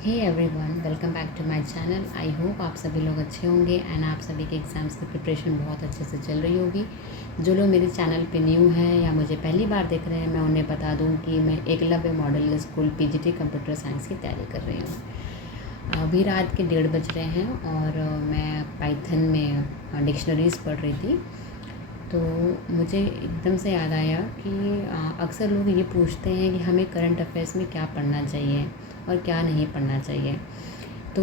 Hey everyone, welcome back to my channel. I hope आप सभी लोग अच्छे होंगे एंड आप सभी के एग्ज़ाम्स की प्रिपरेशन बहुत अच्छे से चल रही होगी। जो लोग मेरे चैनल पे न्यू हैं या मुझे पहली बार देख रहे हैं, मैं उन्हें बता दूं कि मैं Eklavya model school PGT computer science की तैयारी कर रही हूँ। अभी रात के 1:30 बज रहे हैं और मैं पाइथन में डिक्शनरीज़ पढ़ रही थी। तो मुझे एकदम से याद आया कि अक्सर लोग ये पूछते हैं कि हमें करंट अफेयर्स में क्या पढ़ना चाहिए और क्या नहीं पढ़ना चाहिए। तो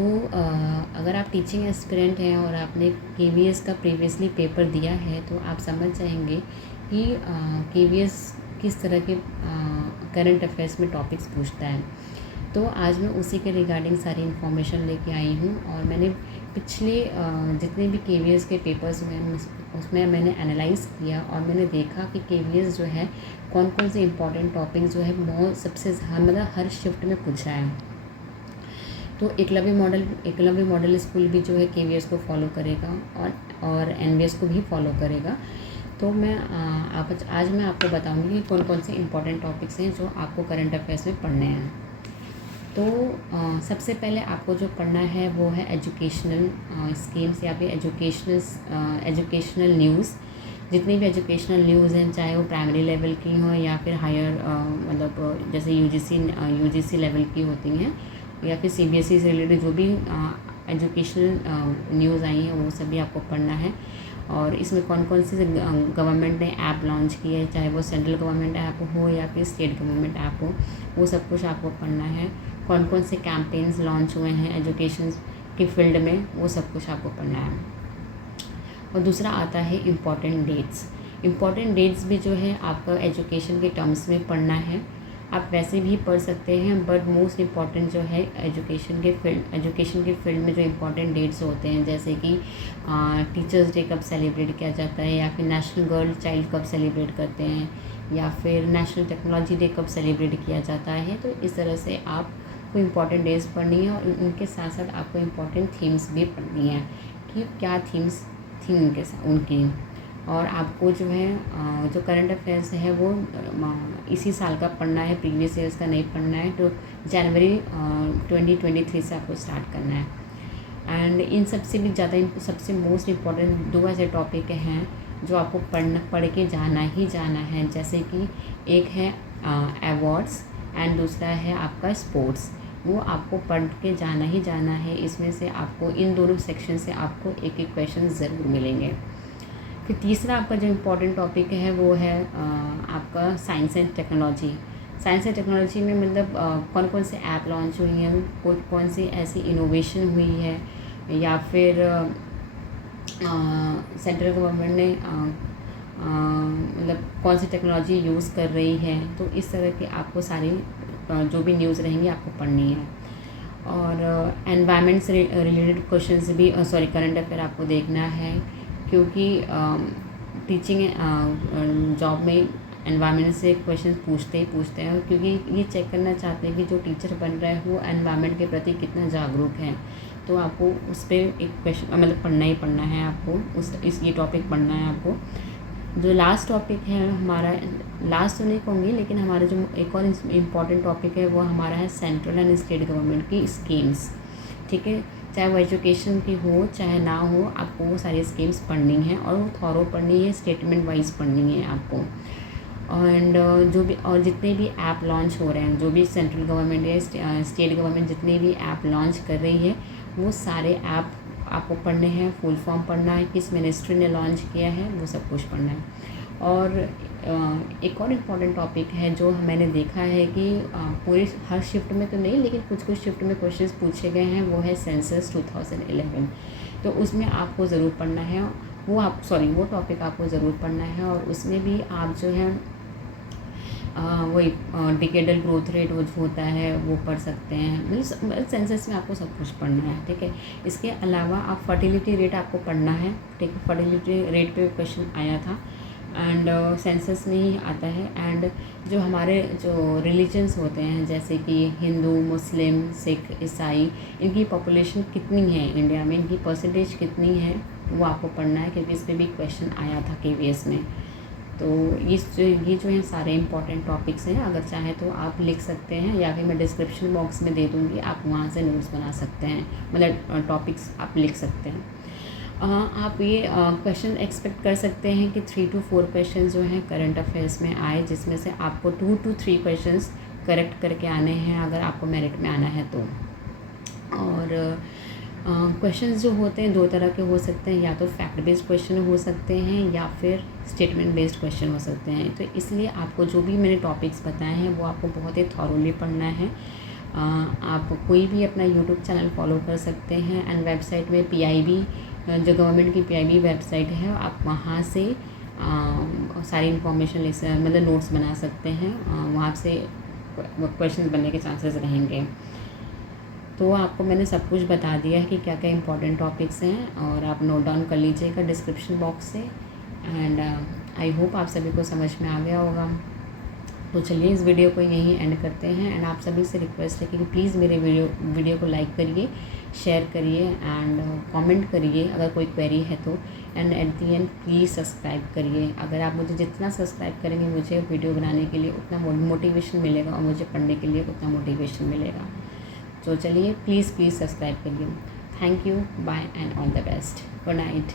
अगर आप टीचिंग एस्पिरेंट हैं और आपने केवीएस का प्रीवियसली पेपर दिया है तो आप समझ जाएंगे कि केवीएस किस तरह के करंट अफेयर्स में टॉपिक्स पूछता है। तो आज मैं उसी के रिगार्डिंग सारी इन्फॉर्मेशन लेके आई हूँ और मैंने पिछले जितने भी केवीएस के पेपर्स हुए हैं उसमें मैंने एनालाइज़ किया और मैंने देखा कि केवीएस जो है कौन कौन से इंपॉर्टेंट टॉपिक जो है बहुत सबसे मतलब हर शिफ्ट में पूछा है। तो एकलव्य मॉडल स्कूल भी जो है केवीएस को फॉलो करेगा और एनवीएस को भी फॉलो करेगा। तो आज मैं आपको बताऊंगी कि कौन कौन से इंपॉर्टेंट टॉपिक्स हैं जो आपको करंट अफेयर्स में पढ़ने हैं। तो सबसे पहले आपको जो पढ़ना है वो है एजुकेशनल स्कीम्स या फिर एजुकेशनल न्यूज़। जितनी भी एजुकेशनल न्यूज़ हैं, चाहे वो प्राइमरी लेवल की हों या फिर हायर मतलब जैसे यूजीसी लेवल की होती हैं या फिर सीबीएसई से रिलेटेड जो भी एजुकेशनल न्यूज़ आई हैं वो सभी आपको पढ़ना है। और इसमें कौन कौन से गवर्नमेंट ने ऐप लॉन्च किए हैं, चाहे वो सेंट्रल गवर्नमेंट ऐप हो या फिर स्टेट गवर्नमेंट ऐप हो, वो सब कुछ आपको पढ़ना है। कौन कौन से कैंपेन्स लॉन्च हुए हैं एजुकेशन के फील्ड में, वो सब कुछ आपको पढ़ना है। और दूसरा आता है इम्पॉर्टेंट डेट्स। इम्पॉर्टेंट डेट्स भी जो है आपका एजुकेशन के टर्म्स में पढ़ना है। आप वैसे भी पढ़ सकते हैं बट मोस्ट इम्पॉर्टेंट जो है एजुकेशन के फील्ड में जो इम्पॉर्टेंट डेट्स होते हैं, जैसे कि टीचर्स डे कब सेलिब्रेट किया जाता है या फिर नेशनल गर्ल चाइल्ड कब सेलिब्रेट करते हैं या फिर नेशनल टेक्नोलॉजी डे कब सेलिब्रेट किया जाता है। तो इस तरह से आपको इम्पॉर्टेंट डेज पढ़नी है और उनके साथ साथ आपको इम्पॉर्टेंट थीम्स भी पढ़नी है कि क्या थीम्स थी उनके साथ उनकी। और आपको जो है जो करंट अफेयर्स है वो इसी साल का पढ़ना है, प्रीवियस ईयर्स का नहीं पढ़ना है। तो जनवरी 2023 से आपको स्टार्ट करना है। एंड इन सबसे भी ज़्यादा सबसे मोस्ट इम्पॉर्टेंट दो ऐसे टॉपिक हैं जो आपको पढ़ के जाना ही जाना है, जैसे कि एक है अवार्ड्स एंड दूसरा है आपका स्पोर्ट्स। वो आपको पढ़ के जाना ही जाना है। इसमें से आपको इन दोनों सेक्शन से आपको एक एक क्वेश्चन ज़रूर मिलेंगे। फिर तीसरा आपका जो इम्पोर्टेंट टॉपिक है वो है आपका science and technology. Science and technology में मतलब कौन कौन से ऐप लॉन्च हुई हैं, कौन सी ऐसी इनोवेशन हुई है या फिर सेंट्रल गवर्नमेंट ने मतलब कौन सी टेक्नोलॉजी यूज़ कर रही है। तो इस तरह के आपको सारी जो भी न्यूज़ रहेंगी आपको पढ़नी है। और एनवायरनमेंट से रिलेटेड क्वेश्चंस भी करंट अफेयर आपको देखना है, क्योंकि टीचिंग जॉब में एनवायरनमेंट से क्वेश्चन पूछते हैं, क्योंकि ये चेक करना चाहते हैं कि जो टीचर बन रहा है वो एनवायरनमेंट के प्रति कितना जागरूक है। तो आपको उस पर एक क्वेश्चन मतलब पढ़ना ही पढ़ना है, आपको ये टॉपिक पढ़ना है आपको। जो लास्ट टॉपिक है हमारा, लास्ट तो नहीं कहूँगी लेकिन हमारा जो एक और इम्पॉर्टेंट टॉपिक है वो हमारा है सेंट्रल एंड स्टेट गवर्नमेंट की स्कीम्स। ठीक है, चाहे वो एजुकेशन की हो चाहे ना हो, आपको वो सारी स्कीम्स पढ़नी है और वो थॉरो पढ़नी है, स्टेटमेंट वाइज पढ़नी है आपको। एंड जो भी और जितने भी ऐप लॉन्च हो रहे हैं, जो भी सेंट्रल गवर्नमेंट या स्टेट गवर्नमेंट जितने भी ऐप लॉन्च कर रही है, वो सारे ऐप आपको पढ़ने हैं, फुल फॉर्म पढ़ना है, किस मिनिस्ट्री ने लॉन्च किया है, वो सब कुछ पढ़ना है। और एक और इम्पॉर्टेंट टॉपिक है जो मैंने देखा है कि पूरी हर शिफ्ट में तो नहीं लेकिन कुछ कुछ शिफ्ट में क्वेश्चंस पूछे गए हैं, वो है सेंसस 2011। तो उसमें आपको ज़रूर पढ़ना है, वो टॉपिक आपको ज़रूर पढ़ना है। और उसमें भी आप जो है वही डिकेडल ग्रोथ रेट वो जो होता है वो पढ़ सकते हैं। मतलब सेंसस में आपको सब कुछ पढ़ना है, ठीक है। इसके अलावा आप फर्टिलिटी रेट आपको पढ़ना है, ठीक है। फर्टिलिटी रेट पे क्वेश्चन आया था एंड सेंसस में ही आता है। एंड जो हमारे जो रिलीजन्स होते हैं जैसे कि हिंदू, मुस्लिम, सिख, ईसाई, इनकी पॉपुलेशन कितनी है इंडिया में, इनकी परसेंटेज कितनी है, वो आपको पढ़ना है, क्योंकि इस पर भी क्वेश्चन आया था केवीएस में। तो ये जो हैं सारे इंपॉर्टेंट टॉपिक्स हैं, अगर चाहें तो आप लिख सकते हैं या फिर मैं डिस्क्रिप्शन बॉक्स में दे दूँगी, आप वहाँ से नोट्स बना सकते हैं, मतलब टॉपिक्स आप लिख सकते हैं। आप ये क्वेश्चन एक्सपेक्ट कर सकते हैं कि 3 to 4 क्वेश्चन जो हैं करंट अफेयर्स में आए, जिसमें से आपको 2 to 3 क्वेश्चंस करेक्ट करके आने हैं अगर आपको मेरिट में आना है तो। और क्वेश्चंस जो होते हैं 2 तरह के हो सकते हैं, या तो फैक्ट बेस्ड क्वेश्चन हो सकते हैं या फिर स्टेटमेंट बेस्ड क्वेश्चन हो सकते हैं। तो इसलिए आपको जो भी मैंने टॉपिक्स बताए हैं वो आपको बहुत ही थॉरोली पढ़ना है। आप कोई भी अपना यूट्यूब चैनल फॉलो कर सकते हैं, एंड वेबसाइट में PIB जो गवर्नमेंट की PIB वेबसाइट है, आप वहाँ से सारी इन्फॉर्मेशन मतलब नोट्स बना सकते हैं, वहाँ से क्वेश्चन बनने के चांसेस रहेंगे। तो आपको मैंने सब कुछ बता दिया है कि क्या क्या इंपॉर्टेंट टॉपिक्स हैं, और आप नोट डाउन कर लीजिएगा डिस्क्रिप्शन बॉक्स से। एंड आई होप आप सभी को समझ में आ गया होगा। तो चलिए इस वीडियो को यहीं एंड करते हैं, एंड आप सभी से रिक्वेस्ट है कि प्लीज़ मेरे वीडियो को लाइक करिए, शेयर करिए एंड कमेंट करिए अगर कोई क्वेरी है तो, and at the and please subscribe करिए। अगर आप मुझे जितना सब्सक्राइब करेंगे, मुझे वीडियो बनाने के लिए उतना मोटिवेशन मिलेगा, और मुझे पढ़ने के लिए उतना मोटिवेशन मिलेगा। तो चलिए प्लीज़ सब्सक्राइब करिए। Thank you, bye and all the best, good night.